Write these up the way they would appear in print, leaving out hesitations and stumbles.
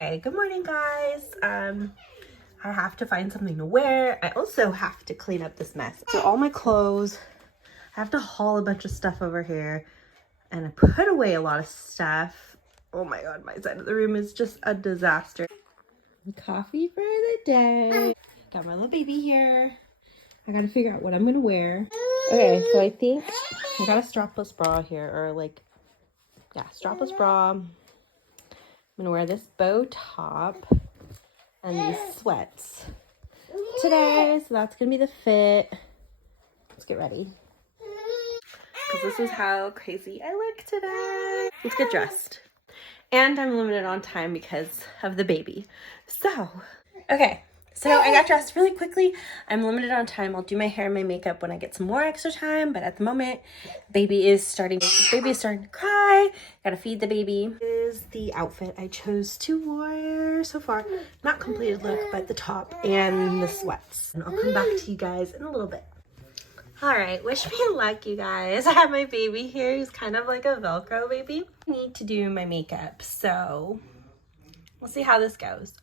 Hey, good morning, guys. I have to find something to wear. I also have to clean up this mess. So all my clothes, I have to haul a bunch of stuff over here, and I put away a lot of stuff. Oh my god, my side of the room is just a disaster. Coffee for the day. Got my little baby here. I gotta figure out what I'm gonna wear. Okay, so I think I got a strapless bra here, or like, yeah, strapless bra. I'm gonna wear this bow top and these sweats today, so that's gonna be the fit. Let's get ready, because this is how crazy I look today. Let's get dressed. And I'm limited on time because of the baby. So, okay. So I got dressed really quickly. I'm limited on time. I'll do my hair and my makeup when I get some more extra time. But at the moment, baby is starting to cry. Gotta feed the baby. This is the outfit I chose to wear so far. Not completed look, but the top and the sweats. And I'll come back to you guys in a little bit. All right, wish me luck, you guys. I have my baby here. He's kind of like a Velcro baby. I need to do my makeup, so we'll see how this goes.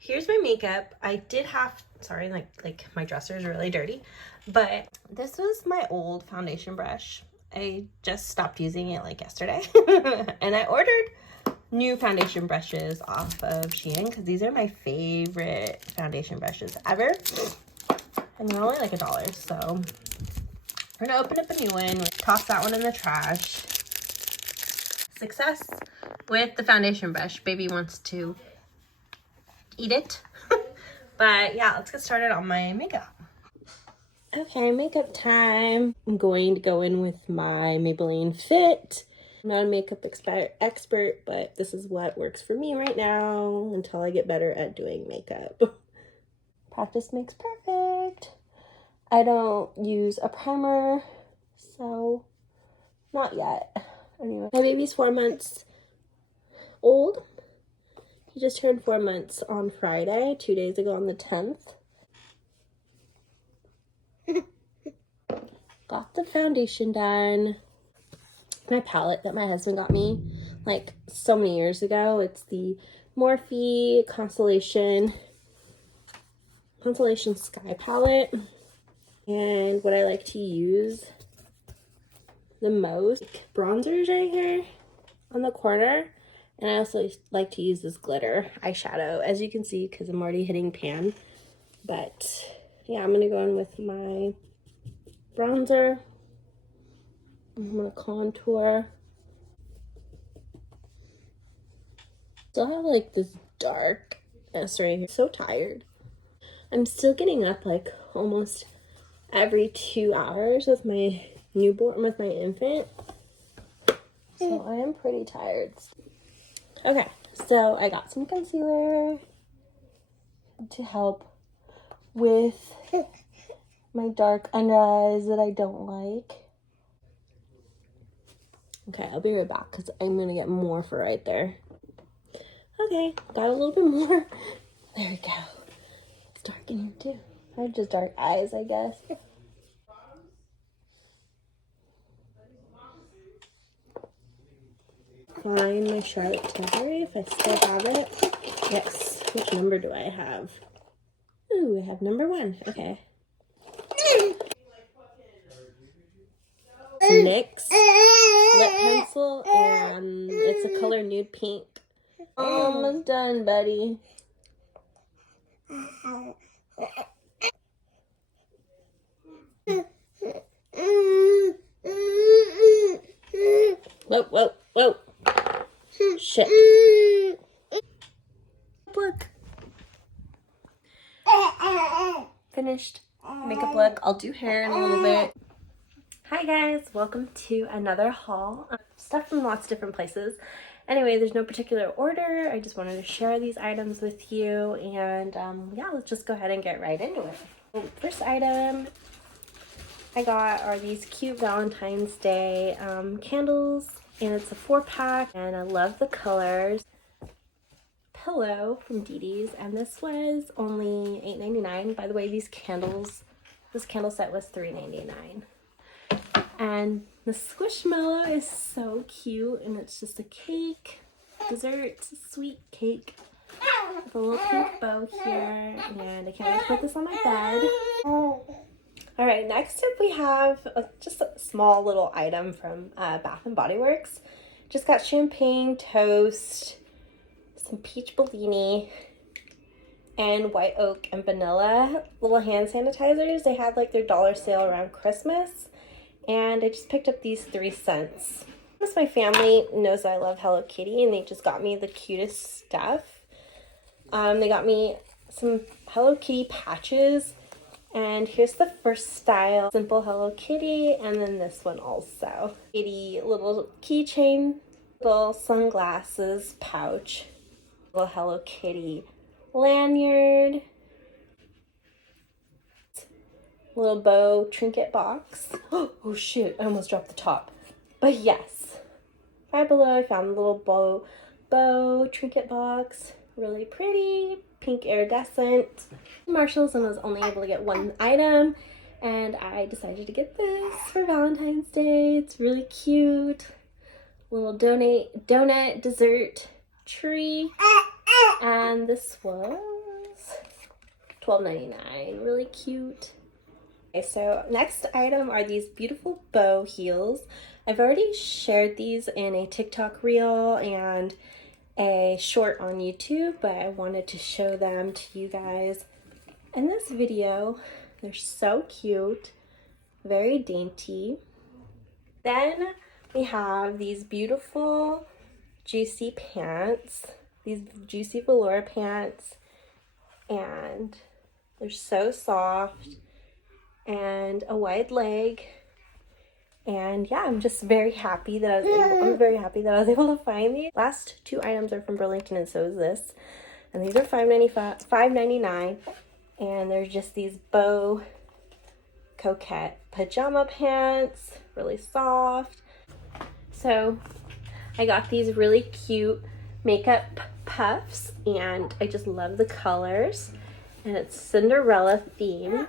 Here's my makeup. I did have, sorry, like my dresser is really dirty, but this was my old foundation brush. I just stopped using it like yesterday, and I ordered new foundation brushes off of Shein because these are my favorite foundation brushes ever. And they're only like $1, so we're gonna open up a new one, toss that one in the trash. Success with the foundation brush. Baby wants to eat it. But yeah, let's get started on my makeup. Okay, makeup time. I'm going to go in with my Maybelline Fit. I'm not a makeup expert, but this is what works for me right now until I get better at doing makeup. Practice makes perfect. I don't use a primer, so not yet. Anyway, my baby's 4 months old. He just turned 4 months on Friday, 2 days ago on the 10th. Got the foundation done. My palette that my husband got me like so many years ago. It's the Morphe Constellation Sky palette. And what I like to use the most, bronzers right here on the corner. And I also like to use this glitter eyeshadow, as you can see, because I'm already hitting pan. But yeah, I'm gonna go in with my bronzer. I'm gonna contour. Still have like this darkness right here. So tired. I'm still getting up like almost every 2 hours with my newborn, with my infant. So I am pretty tired. Okay, so I got some concealer to help with my dark under eyes that I don't like. Okay, I'll be right back because I'm going to get more for right there. Okay, got a little bit more. There we go. It's dark in here too. I have just dark eyes, I guess. Find my Charlotte Tilbury if I still have it. Yes. Which number do I have? Ooh, I have number 1. Okay. NYX lip pencil, and it's a color nude pink. Almost done, buddy. Whoa, whoa, whoa. Shit. Look. Finished makeup look. I'll do hair in a little bit. Hi guys, welcome to another haul. Stuff from lots of different places. Anyway, there's no particular order. I just wanted to share these items with you, and yeah, let's just go ahead and get right into it. First item I got are these cute Valentine's Day candles, and it's a 4-pack, and I love the colors. Pillow from Dee Dee's, and this was only $8.99. By the way, this candle set was $3.99. And the Squishmallow is so cute, and it's just a cake, dessert, sweet cake with a little pink bow here, and I can't wait to put this on my bed. Alright, next up we have just a small little item from Bath & Body Works. Just got champagne toast, some peach Bellini, and white oak and vanilla little hand sanitizers. They had like their dollar sale around Christmas, and I just picked up these 3 cents. Because my family knows I love Hello Kitty, and they just got me the cutest stuff. They got me some Hello Kitty patches, and here's the first style, simple Hello Kitty, and then this one also. Kitty little keychain, little sunglasses pouch, little Hello Kitty lanyard, little bow trinket box. Oh shoot, I almost dropped the top. But yes, right below I found the little bow trinket box. Really pretty, pink iridescent. Marshalls, and I was only able to get 1 item, and I decided to get this for Valentine's Day. It's really cute. Little donut dessert tree, and this was $12.99. Really cute. Okay, so next item are these beautiful bow heels. I've already shared these in a TikTok reel and a short on YouTube, but I wanted to show them to you guys in this video. They're so cute, very dainty. Then we have these beautiful juicy pants, these juicy velour pants, and they're so soft, and a wide leg. And yeah, I'm just very happy that I was able to find these. Last 2 items are from Burlington, and so is this. And these are $5.99, and they're just these bow coquette pajama pants, really soft. So I got these really cute makeup puffs, and I just love the colors, and it's Cinderella themed.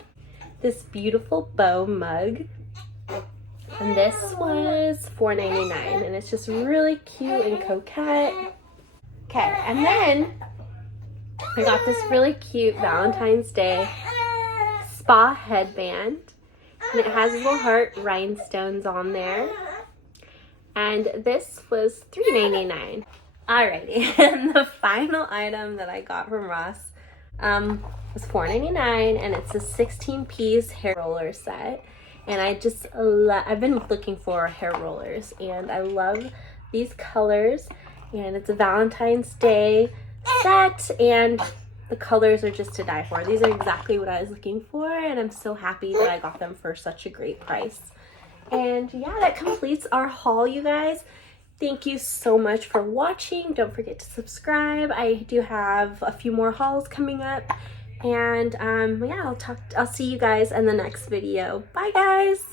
This beautiful bow mug, and this was $4.99, and it's just really cute and coquette. Okay, and then I got this really cute Valentine's Day spa headband, and it has little heart rhinestones on there, and this was $3.99. Alrighty, and the final item that I got from Ross was $4.99, and it's a 16-piece hair roller set. And I've been looking for hair rollers, and I love these colors, and it's a Valentine's Day set, and the colors are just to die for. These are exactly what I was looking for, and I'm so happy that I got them for such a great price. And yeah, that completes our haul, you guys. Thank you so much for watching. Don't forget to subscribe. I do have a few more hauls coming up. And yeah, I'll see you guys in the next video. Bye guys.